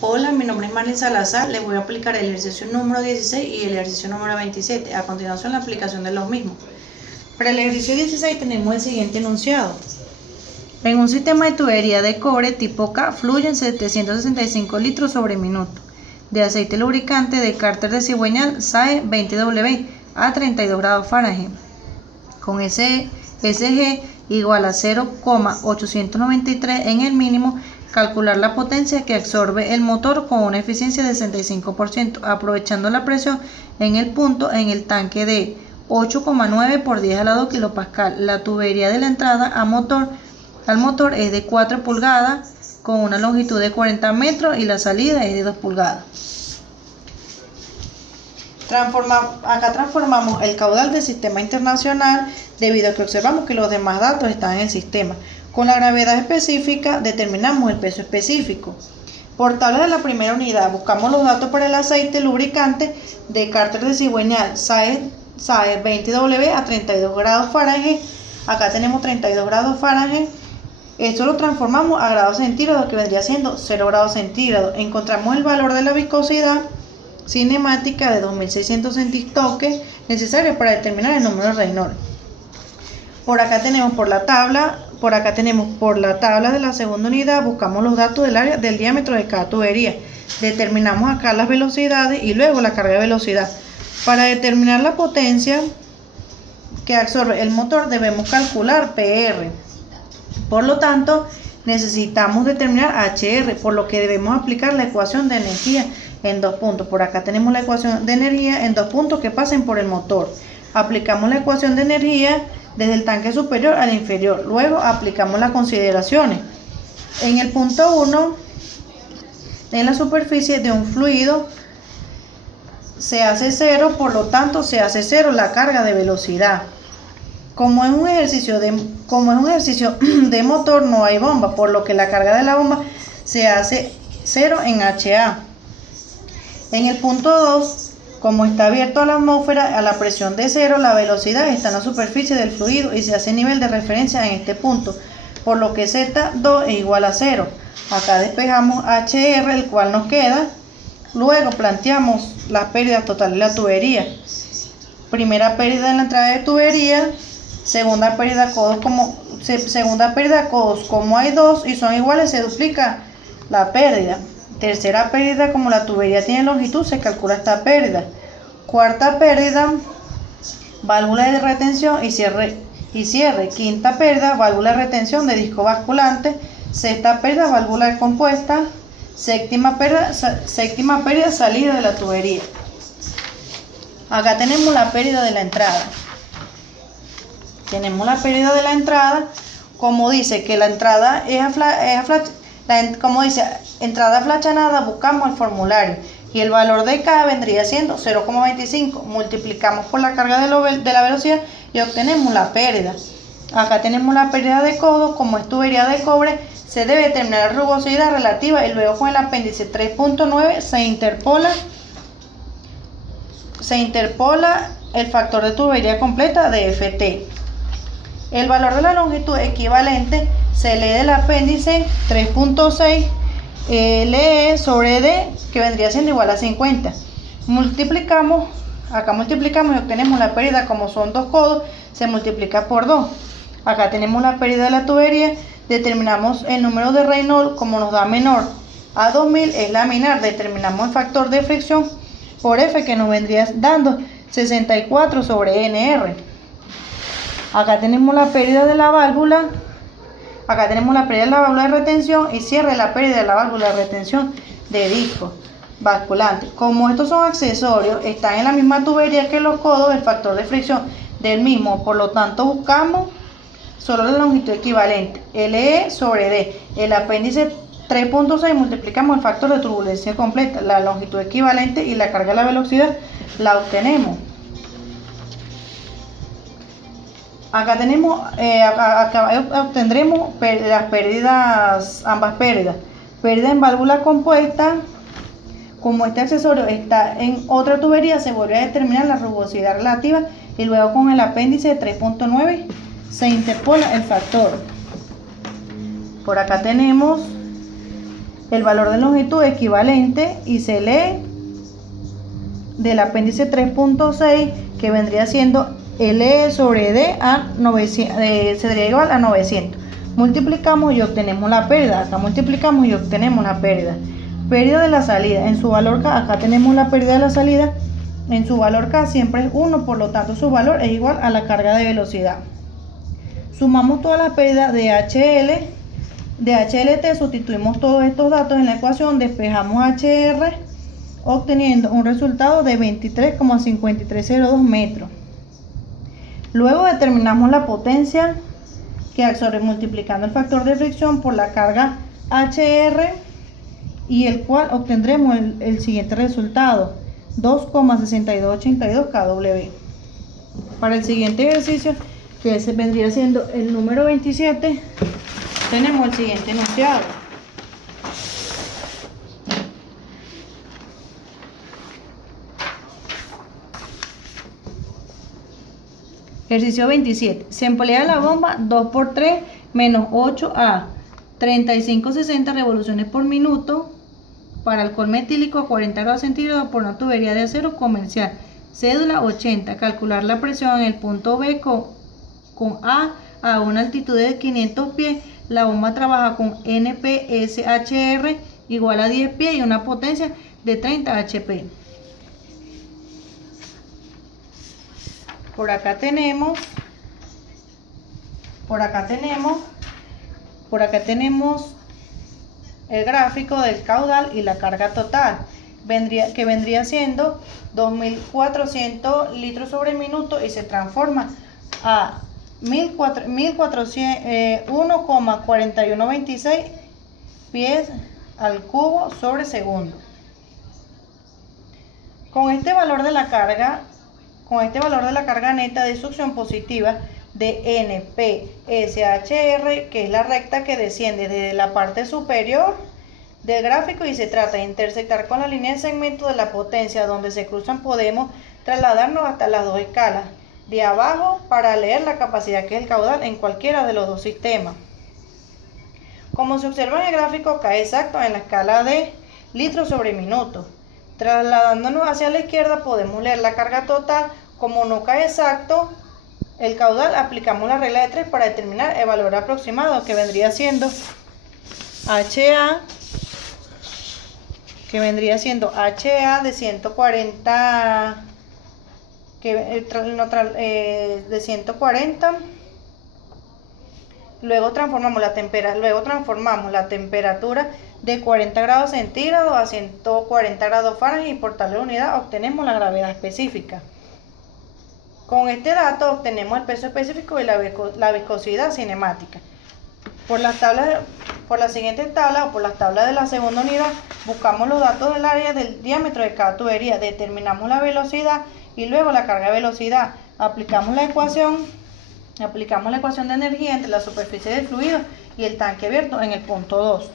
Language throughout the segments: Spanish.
Hola, mi nombre es Marlene Salazar. Les voy a aplicar el ejercicio número 16 y el ejercicio número 27. A continuación, la aplicación de los mismos. Para el ejercicio 16 tenemos el siguiente enunciado. En un sistema de tubería de cobre tipo K fluyen 765 litros sobre minuto de aceite lubricante de cárter de cigüeñal SAE 20W a 32 grados Fahrenheit con SG igual a 0,893 en el mínimo. Calcular la potencia que absorbe el motor con una eficiencia de 65%, aprovechando la presión en el punto en el tanque de 8,9 por 10 a la 2 kPa. La tubería de la entrada al motor es de 4 pulgadas con una longitud de 40 metros y la salida es de 2 pulgadas. Acá transformamos el caudal del sistema internacional debido a que observamos que los demás datos están en el sistema. Con la gravedad específica determinamos el peso específico. Por tabla de la primera unidad buscamos los datos para el aceite lubricante de cárter de cigüeñal SAE 20W a 32 grados Fahrenheit. Acá tenemos 32 grados Fahrenheit. Esto lo transformamos a grados centígrados, que vendría siendo 0 grados centígrados. Encontramos el valor de la viscosidad cinemática de 2600 centitoques necesarios para determinar el número de Reynolds. Por acá tenemos por la tabla de la segunda unidad, buscamos los datos del área del diámetro de cada tubería. Determinamos acá las velocidades y luego la carga de velocidad. Para determinar la potencia que absorbe el motor debemos calcular PR. Por lo tanto, necesitamos determinar HR, por lo que debemos aplicar la ecuación de energía en dos puntos. Por acá tenemos la ecuación de energía en dos puntos que pasen por el motor. Aplicamos la ecuación de energía desde el tanque superior al inferior. Luego aplicamos las consideraciones. En el punto 1, en la superficie de un fluido se hace 0, por lo tanto se hace 0 la carga de velocidad. Como es un ejercicio de motor, no hay bomba, por lo que la carga de la bomba se hace 0 en HA. En el punto 2, como está abierto a la atmósfera a la presión de 0, la velocidad está en la superficie del fluido y se hace nivel de referencia en este punto, por lo que Z2 es igual a 0. Acá despejamos HR, el cual nos queda. Luego planteamos las pérdidas totales de la tubería. Primera pérdida en la entrada de tubería, segunda pérdida de codos, como hay dos y son iguales, se duplica la pérdida. Tercera pérdida, como la tubería tiene longitud, se calcula esta pérdida. Cuarta pérdida, válvula de retención y cierre. Quinta pérdida, válvula de retención de disco basculante. Sexta pérdida, válvula compuesta. Séptima pérdida, salida de la tubería. Acá tenemos la pérdida de la entrada. Como dice que la entrada entrada flachanada, buscamos el formulario y el valor de K vendría siendo 0,25. Multiplicamos por la carga de la velocidad y obtenemos la pérdida. Acá tenemos la pérdida de codos. Como es tubería de cobre, se debe determinar la rugosidad relativa y luego con el apéndice 3.9 se interpola el factor de tubería completa de FT. El valor de la longitud equivalente se lee del apéndice 3.6 LE sobre D, que vendría siendo igual a 50. Multiplicamos y obtenemos la pérdida. Como son dos codos, se multiplica por 2. Acá tenemos la pérdida de la tubería. Determinamos el número de Reynolds. Como nos da menor a 2000, es laminar. Determinamos el factor de fricción por F, que nos vendría dando 64 sobre NR. Acá tenemos la pérdida de la válvula. De retención y cierre la pérdida de la válvula de retención de disco basculante. Como estos son accesorios, están en la misma tubería que los codos, el factor de fricción del mismo, por lo tanto buscamos solo la longitud equivalente, LE sobre D. El apéndice 3.6 multiplicamos el factor de turbulencia completa, la longitud equivalente y la carga de la velocidad la obtenemos. Acá obtendremos las pérdidas, ambas pérdidas. Pérdida en válvula compuesta. Como este accesorio está en otra tubería, se vuelve a determinar la rugosidad relativa y luego con el apéndice de 3.9 se interpola el factor. Por acá tenemos el valor de longitud equivalente y se lee del apéndice 3.6, que vendría siendo L sobre D a 900, sería igual a 900. Multiplicamos y obtenemos la pérdida. Acá multiplicamos y obtenemos la pérdida. Pérdida de la salida. En su valor K, acá tenemos la pérdida de la salida. En su valor K siempre es 1, por lo tanto su valor es igual a la carga de velocidad. Sumamos todas las pérdidas de HL, de HLT, sustituimos todos estos datos en la ecuación, despejamos HR, obteniendo un resultado de 23,5302 metros. Luego determinamos la potencia que absorbe multiplicando el factor de fricción por la carga HR, y el cual obtendremos el siguiente resultado, 2,6282 kW. Para el siguiente ejercicio, que ese vendría siendo el número 27, tenemos el siguiente enunciado. Ejercicio 27. Se emplea la bomba 2×3 menos 8 a 35-60 revoluciones por minuto para alcohol metílico a 40 grados centígrados por una tubería de acero comercial. Cédula 80. Calcular la presión en el punto B con a una altitud de 500 pies. La bomba trabaja con NPSHR igual a 10 pies y una potencia de 30 HP. Por acá tenemos el gráfico del caudal y la carga total, que vendría siendo 2.400 litros sobre minuto y se transforma a 1,4126 pies al cubo sobre segundo. Con este valor de la carga neta de succión positiva de NPSHR, que es la recta que desciende desde la parte superior del gráfico y se trata de intersectar con la línea de segmento de la potencia donde se cruzan, podemos trasladarnos hasta las dos escalas de abajo para leer la capacidad que es el caudal en cualquiera de los dos sistemas. Como se observa en el gráfico, cae exacto en la escala de litros sobre minuto. Trasladándonos hacia la izquierda podemos leer la carga total. Como no cae exacto el caudal, aplicamos la regla de 3 para determinar el valor aproximado, que vendría siendo HA, de 140, de 140. Luego transformamos la temperatura de 40 grados centígrados a 140 grados Fahrenheit y por tal unidad obtenemos la gravedad específica. Con este dato obtenemos el peso específico y la viscosidad cinemática. Por las siguientes tablas o por las tablas de la segunda unidad, buscamos los datos del área del diámetro de cada tubería, determinamos la velocidad y luego la carga de velocidad. Aplicamos la ecuación de energía entre la superficie del fluido y el tanque abierto en el punto 2.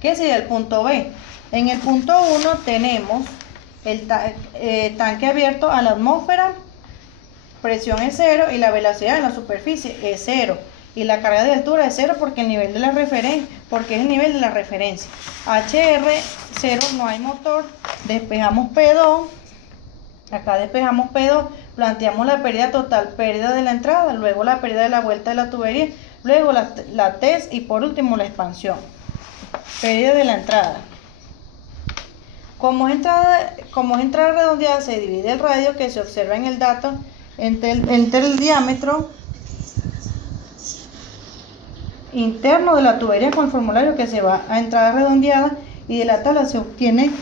¿Qué sería el punto B? En el punto 1 tenemos el tanque abierto a la atmósfera, presión es 0 y la velocidad en la superficie es 0 y la carga de altura es 0 porque es el nivel de la referencia. HR 0, no hay motor. Despejamos P2. Acá despejamos P2, planteamos la pérdida total, pérdida de la entrada, luego la pérdida de la vuelta de la tubería, luego la TES y por último la expansión. Pérdida de la entrada. Como es entrada redondeada, se divide el radio que se observa en el dato entre el diámetro interno de la tubería con el formulario que se va a entrada redondeada, y de la tabla se obtiene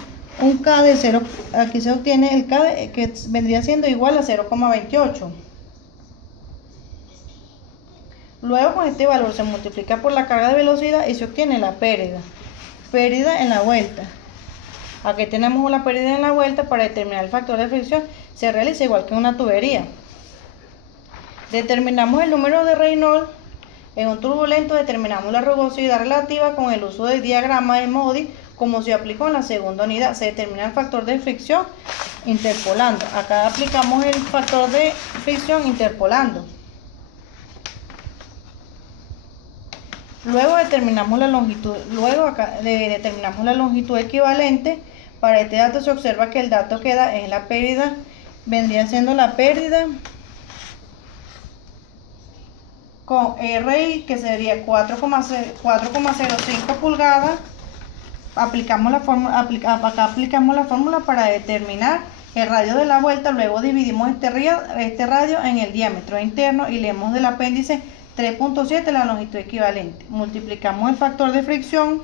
un K de 0, aquí se obtiene el K que vendría siendo igual a 0,28. Luego con este valor se multiplica por la carga de velocidad y se obtiene la pérdida en la vuelta. Aquí tenemos la pérdida en la vuelta. Para determinar el factor de fricción se realiza igual que en una tubería. Determinamos el número de Reynolds. En un turbulento determinamos la rugosidad relativa con el uso del diagrama de Modi, como se aplicó en la segunda unidad. Se determina el factor de fricción interpolando. Acá aplicamos el factor de fricción interpolando. Luego determinamos la longitud, determinamos la longitud equivalente. Para este dato se observa que el dato que da es la pérdida, vendría siendo la pérdida con RI, que sería 4,05 pulgadas. Aplicamos la fórmula, acá aplicamos la fórmula para determinar el radio de la vuelta. Luego dividimos este radio en el diámetro interno y leemos del apéndice 3.7 la longitud equivalente. Multiplicamos el factor de fricción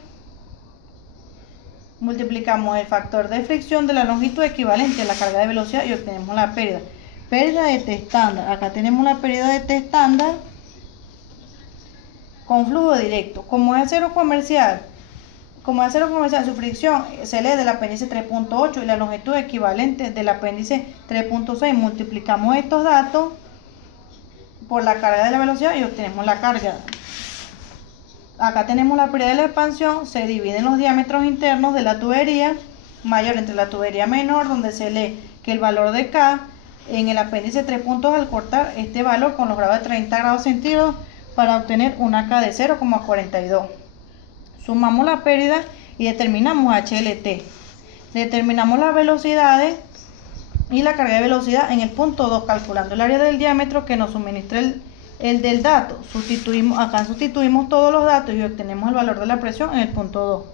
de la longitud equivalente a la carga de velocidad y obtenemos la pérdida. Pérdida de T estándar. Acá tenemos la pérdida de T estándar con flujo directo. Como es acero comercial, su fricción se lee del apéndice 3.8 y la longitud equivalente del apéndice 3.6. Multiplicamos estos datos por la carga de la velocidad y obtenemos la carga. Acá tenemos la pérdida de la expansión. Se dividen los diámetros internos de la tubería mayor entre la tubería menor, donde se lee que el valor de K en el apéndice 3.2 al cortar este valor con los grados de 30 grados centígrados para obtener una K de 0,42. Sumamos la pérdida y determinamos HLT. Determinamos las velocidades y la carga de velocidad en el punto 2, calculando el área del diámetro que nos suministra el del dato. Sustituimos todos los datos y obtenemos el valor de la presión en el punto 2.